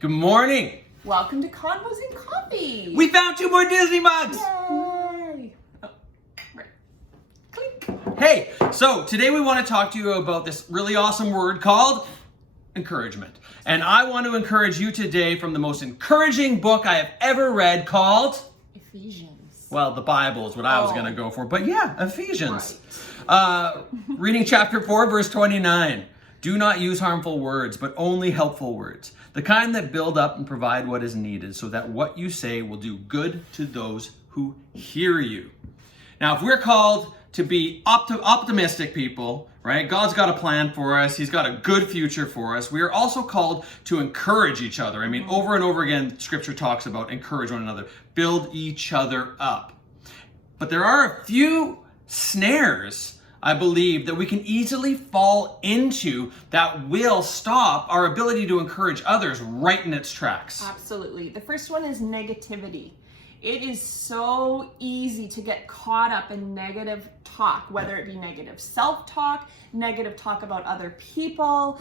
Good morning. Welcome to Convos and Coffee. We found 2 more Disney mugs. Yay! Oh, right. Clink. Hey, so today we want to talk to you about this really awesome word called encouragement. And I want to encourage you today from the most encouraging book I have ever read called Ephesians. Well, the Bible is what I was going to go for. But yeah, Ephesians. Right. Reading chapter 4, verse 29. Do not use harmful words, but only helpful words. The kind that build up and provide what is needed, so that what you say will do good to those who hear you. Now, if we're called to be optimistic people, right? God's got a plan for us. He's got a good future for us. We are also called to encourage each other. I mean, over and over again, Scripture talks about encourage one another, build each other up. But there are a few snares, I believe, that we can easily fall into that will stop our ability to encourage others right in its tracks. Absolutely. The first one is negativity. It is so easy to get caught up in negative talk, whether it be negative self-talk, negative talk about other people,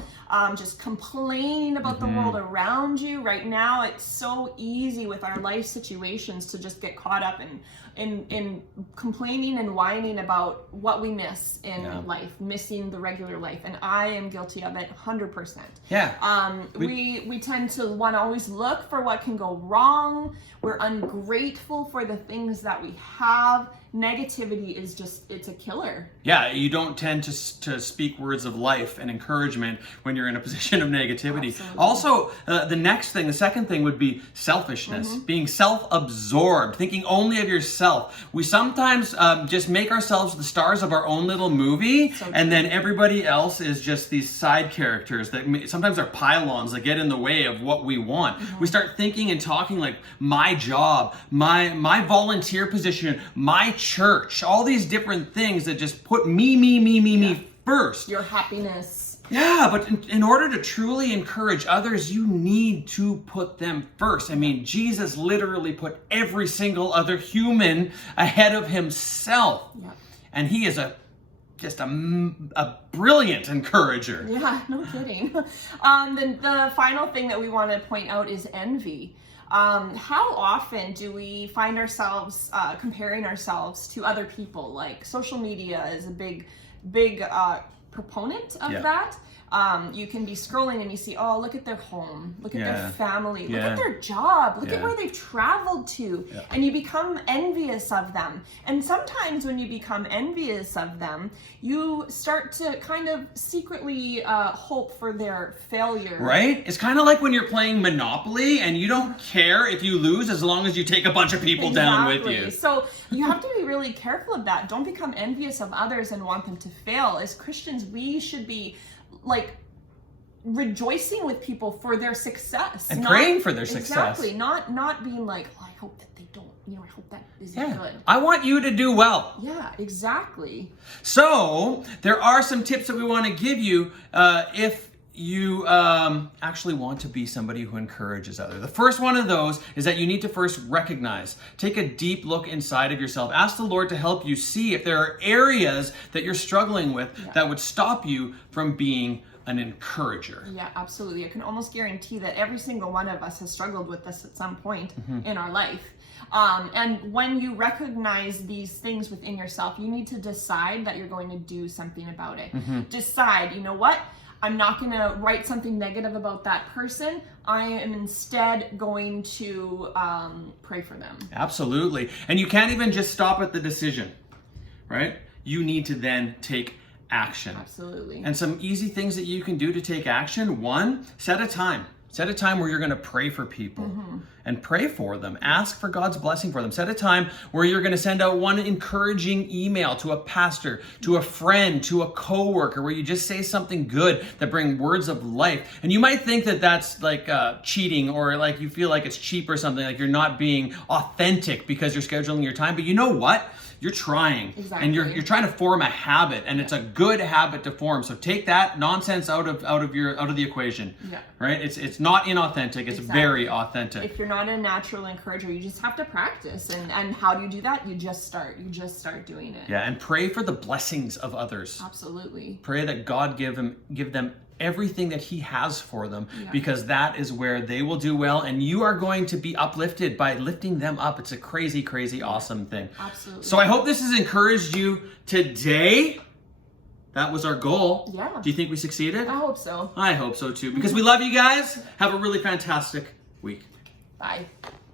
just complaining about the world around you. Right now, it's so easy with our life situations to just get caught up in complaining and whining about what we miss in life, missing the regular life. And I am guilty of it 100%. Yeah. We tend to want to always look for what can go wrong. We're ungrateful for the things that we have. Negativity is just, it's a killer. Yeah, you don't tend to speak words of life and encouragement when you're in a position of negativity. Absolutely. Also, the second thing would be selfishness, being self-absorbed, thinking only of yourself. We sometimes just make ourselves the stars of our own little movie, and then everybody else is just these side characters that sometimes are pylons that get in the way of what we want. We start thinking and talking like my job, my volunteer position, my church, all these different things that just put me first. Your happiness. Yeah, but in order to truly encourage others, you need to put them first. I mean, Jesus literally put every single other human ahead of himself. Yeah. And he is just a brilliant encourager. Yeah, no kidding. The final thing that we want to point out is envy. How often do we find ourselves comparing ourselves to other people? Like social media is a big proponent of that. You can be scrolling and you see, oh, look at their home, look at their family, look at their job, look at where they've traveled to, and you become envious of them. And sometimes when you become envious of them, you start to kind of secretly hope for their failure. Right? It's kind of like when you're playing Monopoly and you don't care if you lose as long as you take a bunch of people down with you. So you have to be really careful of that. Don't become envious of others and want them to fail. As Christians, we should be like rejoicing with people for their success and praying for their success. Exactly. Not being like, oh, I hope that they don't, I hope that isn't good. I want you to do well. Yeah, exactly. So there are some tips that we want to give you if you actually want to be somebody who encourages others. The first one of those is that you need to first recognize. Take a deep look inside of yourself. Ask the Lord to help you see if there are areas that you're struggling with that would stop you from being an encourager. Yeah, absolutely. I can almost guarantee that every single one of us has struggled with this at some point in our life. And when you recognize these things within yourself, you need to decide that you're going to do something about it. Decide, you know what? I'm not going to write something negative about that person. I am instead going to pray for them. Absolutely. And you can't even just stop at the decision, right? You need to then take action. Absolutely. And some easy things that you can do to take action. One, set a time. Set a time where you're going to pray for people and pray for them. Ask for God's blessing for them. Set a time where you're going to send out one encouraging email to a pastor, to a friend, to a coworker, where you just say something good that bring words of life. And you might think that that's like cheating, or like you feel like it's cheap or something, like you're not being authentic because you're scheduling your time. But you know what? You're trying, and you're trying to form a habit, and it's a good habit to form. So take that nonsense out of the equation. Yeah. Right? It's not inauthentic. It's very authentic. If you're not a natural encourager, you just have to practice. And how do you do that? You just start doing it. Yeah, and pray for the blessings of others. Absolutely. Pray that God give them everything that he has for them, because that is where they will do well, and you are going to be uplifted by lifting them up. It's a crazy, crazy awesome thing. Absolutely. So I hope this has encouraged you today. That was our goal. Yeah. Do you think we succeeded? I hope so. I hope so too, because we love you guys. Have a really fantastic week. Bye.